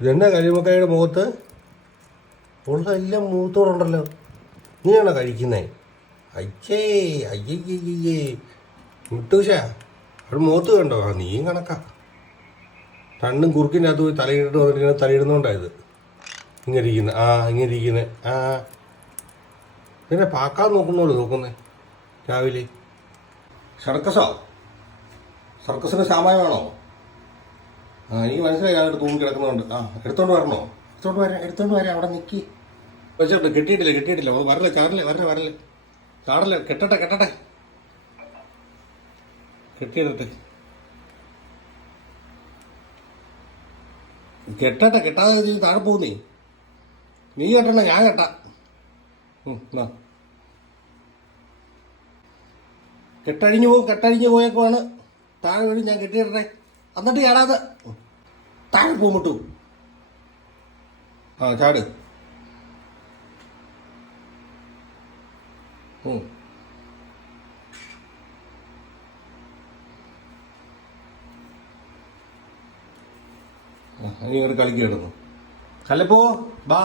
ഇതെന്നാ കരിമക്കായുടെ മുഖത്ത് ഉള്ളതെല്ലാം മൂത്തോടുണ്ടല്ലോ. നീയാണോ കഴിക്കുന്നേ? അയ്യേ അയ്യയ്യേ മുട്ടൂശ അവിടെ മുഖത്ത് കണ്ടോ? ആ നീയും കണക്കാ. രണ്ടും കുറുക്കിൻ്റെ അകത്ത് പോയി തലയിട്ടിട്ട് വന്നിട്ട് ഇങ്ങനെ തലയിടുന്നോണ്ടായത് ഇങ്ങനെ ഇരിക്കുന്നത്. ഇങ്ങനെ ഇരിക്കുന്നത്. പിന്നെ പാക്കാൻ നോക്കുന്നോളൂ നോക്കുന്നേ രാവിലെ. സർക്കസിന് സാമാനം വേണോ? എനിക്ക് മനസ്സിലായി. ഞാനൊരു തൂങ്ങി കിടക്കുന്നുണ്ട്. എടുത്തോണ്ട് വരണോ? എടുത്തോണ്ട് വരാം. അവിടെ നിൽക്കി വെച്ചോട്ട്. കിട്ടിയിട്ടില്ല. വരല്ലേ ചാടല്ലേ. കെട്ടട്ടെ കെട്ടിയിടട്ടെ. കെട്ടാതെ താഴെ പോകുന്നേ. നീ കെട്ടണ ഞാൻ കെട്ടാം. കെട്ടഴിഞ്ഞു പോയേക്കുവാണ്. താഴെ വീഴും. ഞാൻ കെട്ടിയിടട്ടെ. എന്നിട്ട് ചാടാതെ താഴെ പോകുമിട്ടു. ചാട്. നീ ഇങ്ങോട്ട് കളിക്ക് കിടന്നു. കല്ലപ്പോ ബാ.